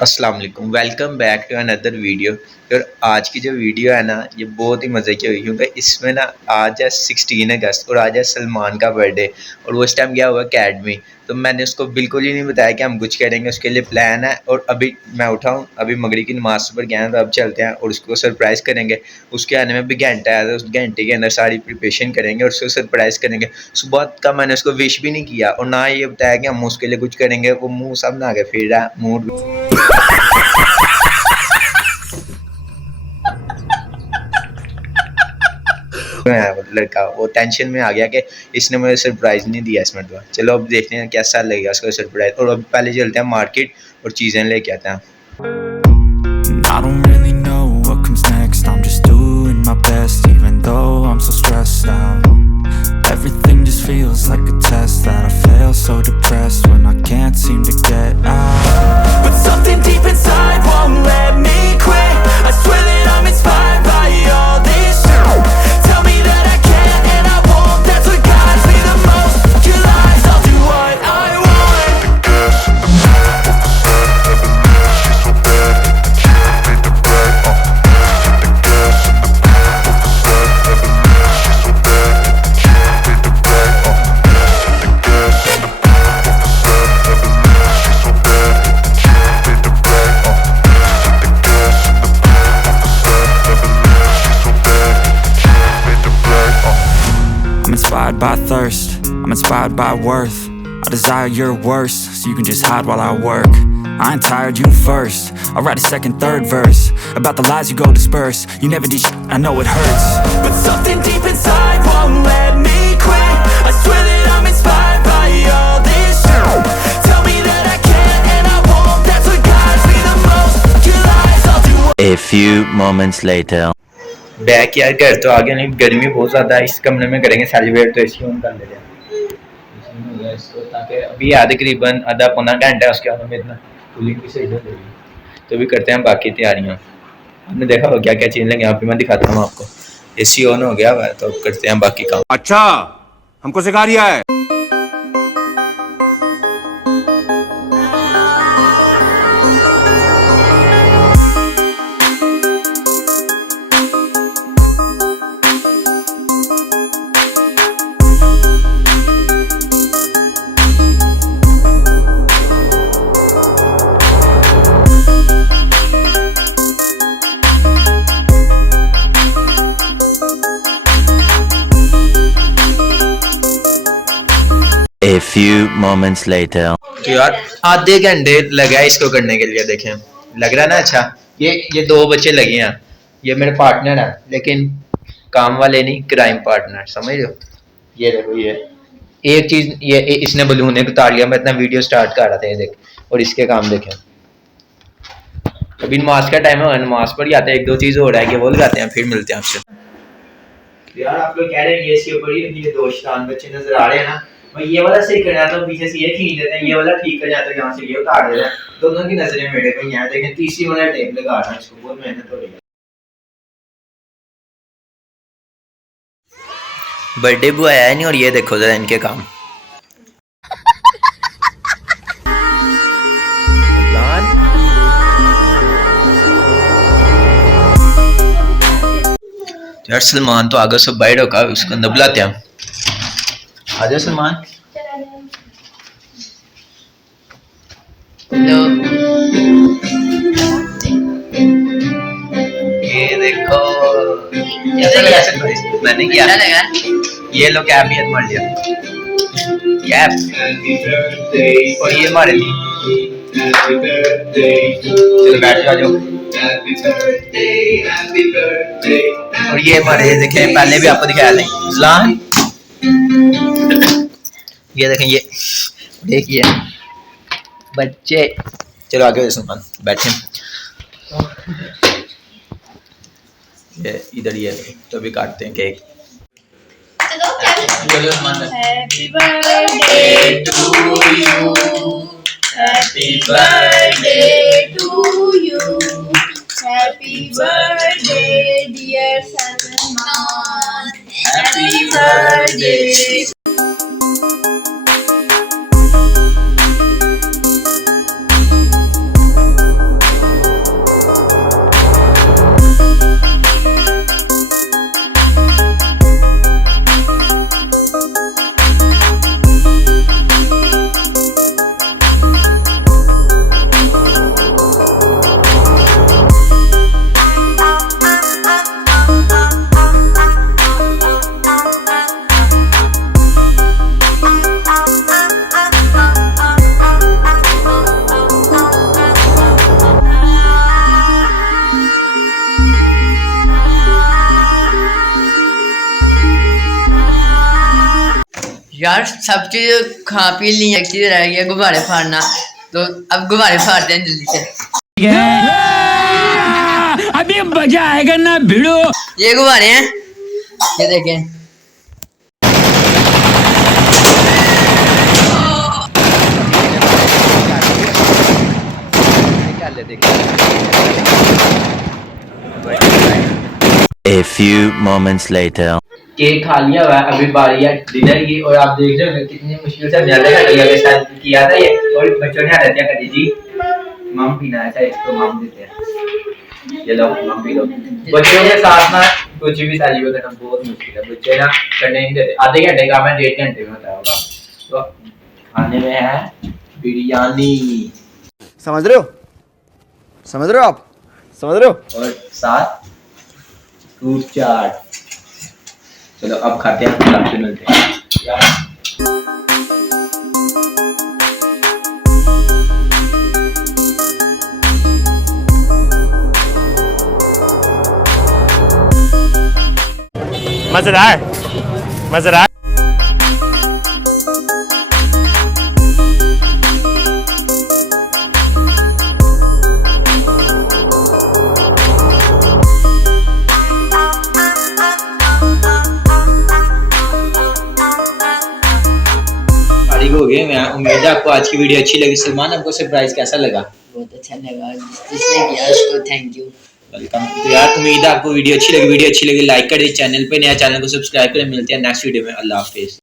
अस्सलाम वालेकुम, welcome back to another video. और आज की जो वीडियो है ना, ये बहुत ही मज़े की हुई क्योंकि इसमें ना आज है 16 अगस्त और आज है सलमान का बर्थडे। और वो इस टाइम गया हुआ अकेडमी, तो मैंने उसको बिल्कुल ही नहीं बताया कि हम कुछ करेंगे। उसके लिए प्लान है और अभी मैं उठा हूँ, अभी मगरिब की नमाज़ पर गया है, तो अब चलते हैं और उसको सरप्राइज़ करेंगे। उसके आने में भी घंटा है, तो उस घंटे के अंदर सारी प्रिपरेशन करेंगे और उसको सरप्राइज़ करेंगे। सुबह का मैंने उसको विश भी नहीं किया और ना ये बताया कि हम उसके लिए कुछ करेंगे। वो मुँह सब ना आगे फिर रहा है, मूड लड़का वो टेंशन में आ गया कि इसने मुझे सरप्राइज़ नहीं दिया इस मरतबा। चलो अब देखते हैं कैसा लगेगा उसको सरप्राइज़। और अब पहले चलते हैं मार्केट और चीज़ें लेके आते हैं। I don't really know what comes next. I'm just doing my best, even though I'm so stressed out. Everything just feels like a test that I fail, so depressed when I can't seem to get out. But something deep inside won't let me quit. I swear that I'm inspired by all this shit. Tell me that I can and I won't. That's what guides me the most. Your lies, I'll do what I want. Inspired by thirst, I'm inspired by worth. I desire your worst, so you can just hide while I work. I ain't tired, you first. I'll write a second, third verse about the lies you go disperse. You never did shit, I know it hurts, but something deep inside won't let me quit. I swear that I'm inspired by all this shit. Tell me that I can and I won't. That's what guides me the most. Your lies, I'll do what. A few moments later. Back यार घर तो आ गया, नहीं गर्मी बहुत ज़्यादा है। इस कमरे में करेंगे सेलिब्रेट, तो एसी ऑन कर लेते हैं इसको, ताकि अभी आधे करीबन आधा पौना घंटा है उसके बाद में इतना कूलिंग भी सही हो जाएगी। तो भी करते हैं बाकी तैयारियाँ। आपने देखा हो क्या क्या चीज़ लेंगे, यहाँ पे मैं दिखाता हूँ आपको। एसी ऑन हो गया हुआ है, तो करते हैं बाकी काम। अच्छा, हमको सिखा रिया है। A few moments later. तो यार आधे घंटे लगा है इसको करने के लिए। देखें, लग रहा है ना अच्छा। ये दो बच्चे लगे हैं, ये मेरे पार्टनर है, लेकिन काम वाले नहीं, क्राइम पार्टनर, समझ रहे हो। ये देखो, ये एक चीज, ये इसने बलून एक उतार लिया। मैं इतना वीडियो स्टार्ट कर रहा था, ये देख। और इसके काम देखें। अभी नमाज का टाइम है, नमाज पढ़ जाते हैं, एक दो चीज हो रहा है कि वो लगाते हैं, फिर मिलते हैं आपसे। यार आप लोग कह रहे हैं ये इसके ऊपर ये दो शैतान बच्चे नजर आ रहे हैं ना, मैं ये वाला सही कर जाता हूँ, पीछे से ये खींच देते हैं, ये वाला ठीक कर जाता है, यहाँ से ये उतार देते हैं। दोनों की नजरें मेरे पे यहाँ देखें। तीसरी वाला टेप लगा रहा है, इसको बहुत मेहनत हो रही है। बर्थडे बॉय आया नहीं और ये देखो जरा इनके काम। यार सलमान तो आगे से बाइट होगा, उसको अंदर बुलाते हैं। आजा सलमान। हेलो, ये देखो कैसा लगा सरप्राइज मैंने किया। ये लो कैप, ये मार लिया कैप, और ये मारे थी। चलो बैठ जाओ। और ये हमारे देखें, पहले भी आपको दिखाया था सलान। ये देखें, ये देखिए बच्चे। चलो आगे सलमान बैठे। ये इधर ही है, तो अभी काटते हैं cake. Happy birthday to you, happy birthday to you, happy birthday dear Salman, happy birthday. यार सब चीज खा पी ली, एक चीज रह गया गुब्बारे फाड़ना, तो अब गुब्बारे फाड़ते हैं जल्दी से। अभी मजा आएगा ना भिड़ो। ये गुब्बारे हैं, ये देखें। A few moments later. Cake खा लिया हुआ है, अभी बारी है डिनर की। और आप देख रहे हो कितनी मुश्किल से मैंने खटिया के साथ किया था ये। और बच्चों ने आदत क्या करी जी, मम पीना है, इसको मम देते हैं, ये लो मम पी लो। बच्चों के साथ ना कुछ भी साझी करना बहुत मुश्किल है, बच्चे ना करने नहीं देते। आधे घंटे का मैं 1.5 घंटे में होता होगा। तो खाने में है बिरयानी, समझ रहे हो, समझ रहे हो आप, समझ रहे हो, और साथ फ्रूट चाट। चलो अब खाते हैं, फिर आपसे मिलते हैं। मजेदार मजेदार। हो गए। मैं उम्मीद है आपको आज की वीडियो अच्छी लगी। सलमान, आपको सरप्राइज कैसा लगा? बहुत अच्छा लगा, जिसने किया उसको थैंक यू। वेलकम। तो यार उम्मीद है आपको वीडियो अच्छी लगी। वीडियो अच्छी लगी लाइक कर दे, चैनल पे नया चैनल को सब्सक्राइब करें। मिलते हैं नेक्स्ट वीडियो में। अल्लाह हाफिज।